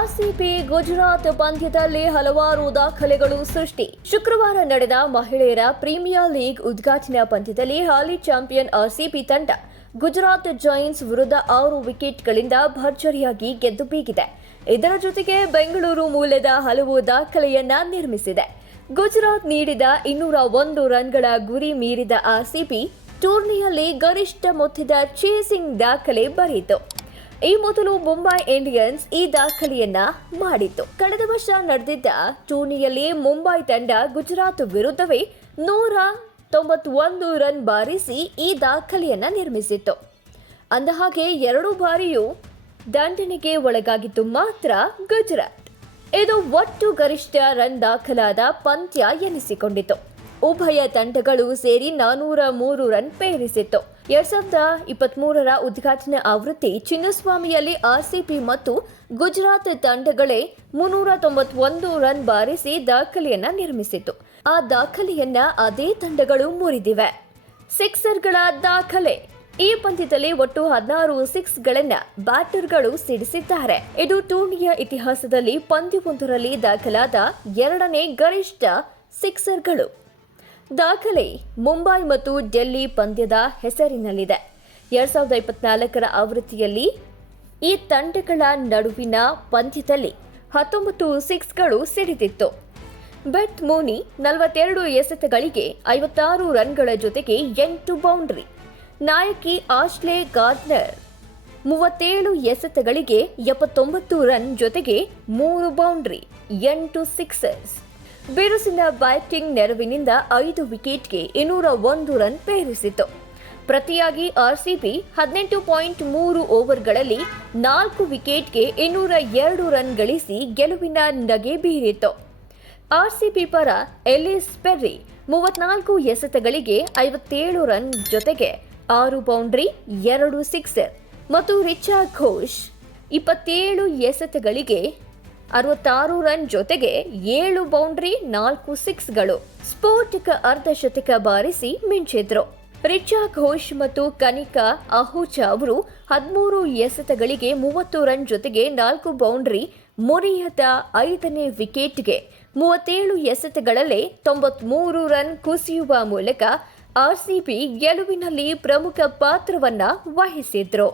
RCB Gujarat ಪಂದ್ಯದಲ್ಲಿ ಹಲವಾರು ದಾಖಲೆಗಳು ಸೃಷ್ಟಿ. ಶುಕ್ರವಾರ ನಡೆದ ಮಹಿಳೆಯರ ಪ್ರೀಮಿಯರ್ ಲೀಗ್ ಉದ್ಘಾಟನಾ ಪಂದ್ಯದಲ್ಲಿ ಹಾಲಿ ಚಾಂಪಿಯನ್ ಆರ್ಸಿಬಿ ತಂಡ ಗುಜರಾತ್ ಜೈಂಟ್ಸ್ ವಿರುದ್ಧ 6 ವಿಕೆಟ್ಗಳಿಂದ ಭರ್ಜರಿಯಾಗಿ ಗೆದ್ದು ಬೀಗಿದೆ. ಇದರ ಜೊತೆಗೆ ಬೆಂಗಳೂರು ಮೂಲದ ಹಲವು ದಾಖಲೆಯನ್ನ ನಿರ್ಮಿಸಿದೆ. ಗುಜರಾತ್ ನೀಡಿದ 201 ರನ್ಗಳ ಗುರಿ ಮೀರಿದ ಆರ್ಸಿಬಿ ಟೂರ್ನಿಯಲ್ಲಿ ಗರಿಷ್ಠ ಮೊತ್ತದ ಚೇಸಿಂಗ್ ದಾಖಲೆ ಬರೆಯಿತು. ಈ ಮೊದಲು ಮುಂಬೈ ಇಂಡಿಯನ್ಸ್ ಈ ದಾಖಲೆಯನ್ನ ಮಾಡಿತ್ತು. ಕಳೆದ ವರ್ಷ ನಡೆದಿದ್ದ ಟೂರ್ನಿಯಲ್ಲಿ ಮುಂಬೈ ತಂಡ ಗುಜರಾತ್ ವಿರುದ್ಧವೇ 191 ರನ್ ಬಾರಿಸಿ ಈ ದಾಖಲೆಯನ್ನ ನಿರ್ಮಿಸಿತ್ತು. ಅಂದಹಾಗೆ 2 ಬಾರಿಯೂ ದಂಡನೆಗೆ ಒಳಗಾಗಿತ್ತು ಮಾತ್ರ ಗುಜರಾತ್. ಇದು ಒಟ್ಟು ಗರಿಷ್ಠ ರನ್ ದಾಖಲಾದ ಪಂದ್ಯ ಎನಿಸಿಕೊಂಡಿತು. ಉಭಯ ತಂಡಗಳು ಸೇರಿ 403 ರನ್ ಪೇರಿಸಿತ್ತು. 2023ರ ಉದ್ಘಾಟನಾ ಆವೃತ್ತಿ ಚಿನ್ನಸ್ವಾಮಿಯಲ್ಲಿ ಆರ್ಸಿಬಿ ಮತ್ತು ಗುಜರಾತ್ ತಂಡಗಳೇ 391 ರನ್ ಬಾರಿಸಿ ದಾಖಲೆಯನ್ನ ನಿರ್ಮಿಸಿತ್ತು. ಆ ದಾಖಲೆಯನ್ನ ಅದೇ ತಂಡಗಳು ಮುರಿದಿವೆ. ಸಿಕ್ಸರ್ಗಳ ದಾಖಲೆ. ಈ ಪಂದ್ಯದಲ್ಲಿ ಒಟ್ಟು 16 ಸಿಕ್ಸ್ಗಳನ್ನ ಬ್ಯಾಟರ್ಗಳು ಸಿಡಿಸಿದ್ದಾರೆ. ಇದು ಟೂರ್ನಿಯ ಇತಿಹಾಸದಲ್ಲಿ ಪಂದ್ಯವೊಂದರಲ್ಲಿ ದಾಖಲಾದ 2ನೇ ಗರಿಷ್ಠ ಸಿಕ್ಸರ್ಗಳು. ದಾಖಲೆ ಮುಂಬೈ ಮತ್ತು ಡೆಲ್ಲಿ ಪಂದ್ಯದ ಹೆಸರಿನಲ್ಲಿದೆ. 2024ರ ಆವೃತ್ತಿಯಲ್ಲಿ ಈ ತಂಡಗಳ ನಡುವಿನ ಪಂದ್ಯದಲ್ಲಿ 19 ಸಿಕ್ಸ್ಗಳು ಸಿಡಿದಿತ್ತು. ಬೆತ್ ಮೂನಿ 42 ಎಸೆತಗಳಿಗೆ 56 ರನ್ಗಳ ಜೊತೆಗೆ 8 ಬೌಂಡ್ರಿ. ನಾಯಕಿ ಆಶ್ಲೆ ಗಾರ್ಡ್ನರ್ 37 ಎಸೆತಗಳಿಗೆ 79 ರನ್ ಜೊತೆಗೆ 3 ಬೌಂಡ್ರಿ, 8 ಸಿಕ್ಸರ್ಸ್. ಬಿರುಸಿನ ಬ್ಯಾಟಿಂಗ್ ನೆರವಿನಿಂದ 5 ವಿಕೆಟ್ಗೆ 201 ರನ್ ಪೇರಿಸಿತು. ಪ್ರತಿಯಾಗಿ ಆರ್ಸಿಬಿ 18.3 ಓವರ್ಗಳಲ್ಲಿ 4 ವಿಕೆಟ್ಗೆ 202 ರನ್ ಗಳಿಸಿ ಗೆಲುವಿನ ನಗೆ ಬೀರಿತು. ಆರ್ಸಿಬಿ ಪರ ಎಲಿಸ್ ಪೆರ್ರಿ 34 ಎಸೆತಗಳಿಗೆ 57 ರನ್ ಜೊತೆಗೆ 6 ಬೌಂಡ್ರಿ, 2 ಸಿಕ್ಸರ್ ಮತ್ತು ರಿಚಾ ಘೋಷ್ 27 ಎಸೆತಗಳಿಗೆ 66 ರನ್ ಜೊತೆಗೆ 7 ಬೌಂಡ್ರಿ, 4 ಸಿಕ್ಸ್ಗಳು ಸ್ಫೋಟಕ ಅರ್ಧಶತಕ ಬಾರಿಸಿ ಮಿಂಚಿದ್ರು. ರಿಚಾ ಘೋಷ್ ಮತ್ತು ಕನಿಕಾ ಅಹುಜಾ ಅವರು 13 ಎಸೆತಗಳಿಗೆ 30 ರನ್ ಜೊತೆಗೆ 4 ಬೌಂಡ್ರಿ, ಮುರಿಯದ 5ನೇ ವಿಕೆಟ್ಗೆ 37 ಎಸೆತಗಳಲ್ಲೇ 93 ರನ್ ಕುಸಿಯುವ ಮೂಲಕ ಆರ್ಸಿಬಿ ಗೆಲುವಿನಲ್ಲಿ ಪ್ರಮುಖ ಪಾತ್ರವನ್ನ ವಹಿಸಿದ್ರು.